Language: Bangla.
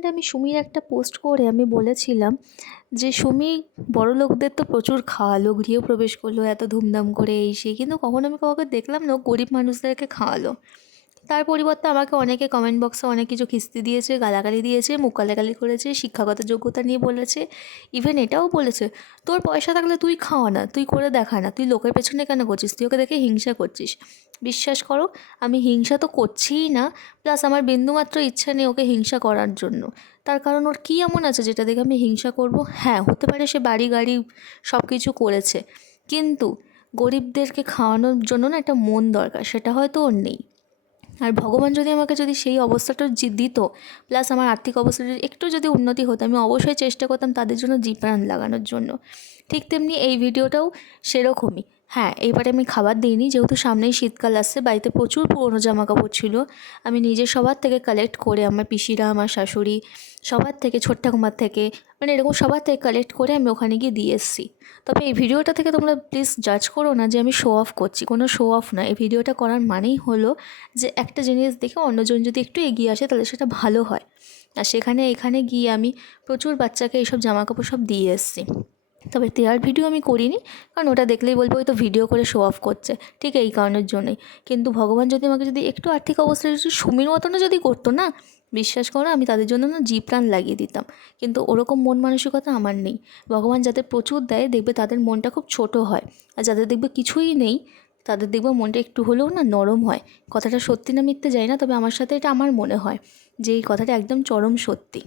কমেন্টে আমি সুমির একটা পোস্ট করে আমি বলেছিলাম যে সুমি বড়লোকদের তো প্রচুর খাওয়ালো, গৃহপ্রবেশ করলো এত ধুমধাম করে এই সেই, কিন্তু কখনো আমি কাউকে দেখলাম না ও গরিব মানুষদেরকে খাওয়ালো। তার পরিবর্তে আমাকে অনেকে কমেন্ট বক্সে অনেক কিছু খিস্তি দিয়েছে, গালাগালি দিয়েছে, মুখ গালাগালি করেছে, শিক্ষাগত যোগ্যতা নিয়ে বলেছে। ইভেন এটাও বলেছে, তোর পয়সা থাকলে তুই খাওয়া না, তুই করে দেখা না, তুই লোকের পেছনে কেন করছিস, তুই ওকে দেখে হিংসা করছিস। বিশ্বাস করো, আমি হিংসা তো করছিই না, প্লাস আমার বিন্দুমাত্র ইচ্ছা নেই ওকে হিংসা করার জন্য। তার কারণ ওর কী এমন আছে যেটা দেখে আমি হিংসা করব? হ্যাঁ, হতে পারে সে বাড়ি গাড়ি সব কিছু করেছে, কিন্তু গরিবদেরকে খাওয়ানোর জন্য না একটা মন দরকার, সেটা হয়তো ওর নেই। আর ভগবান যদি আমাকে সেই অবস্থাটা দিত, প্লাস আমার আর্থিক অবস্থাটা একটু যদি উন্নতি হতো, আমি অবশ্যই চেষ্টা করতাম তাদের জন্য প্রাণ লাগানোর জন্য। ঠিক তেমনি এই ভিডিওটাও সেরকমই। হ্যাঁ, এইবারে আমি খাবার দিইনি, যেহেতু সামনেই শীতকাল আসছে, বাড়িতে প্রচুর পুরনো জামা কাপড় ছিল। আমি নিজে সবার থেকে কালেক্ট করে, আমার পিসিরা, আমার শাশুড়ি, সবার থেকে, ছোট্ট ঠাকুমার থেকে, মানে এরকম সবার থেকে কালেক্ট করে আমি ওখানে গিয়ে দিয়ে এসেছি। তবে এই ভিডিওটা থেকে তোমরা প্লিজ জাজ করো না যে আমি শো অফ করছি, কোনো শো অফ না। এই ভিডিওটা করার মানেই হলো যে একটা জিনিস দেখে অন্যজন যদি একটু এগিয়ে আসে তাহলে সেটা ভালো হয়। আর এখানে গিয়ে আমি প্রচুর বাচ্চাকে এইসব জামাকাপড় সব দিয়ে এসেছি। তবে দেওয়ার ভিডিও আমি করিনি, কারণ ওটা দেখলেই বলবো ওই তো ভিডিও করে শো অফ করছে, ঠিক এই কারণের জন্যই। কিন্তু ভগবান যদি আমাকে একটু আর্থিক অবস্থা যদি সুমির মতনও যদি করতো না, বিশ্বাস করো আমি তাদের জন্য না প্রাণ লাগিয়ে দিতাম। কিন্তু ওরকম মন মানসিকতা আমার নেই। ভগবান যাদের প্রচুর দেয় দেখবে তাদের মনটা খুব ছোট হয়, আর যাদের দেখবে কিছুই নেই তাদের দেখবে মনটা একটু হলেও না নরম হয়। কথাটা সত্যি না মিথ্যে জানি না, তবে আমার সাথে এটা আমার মনে হয় যে এই কথাটা একদম চরম সত্যি।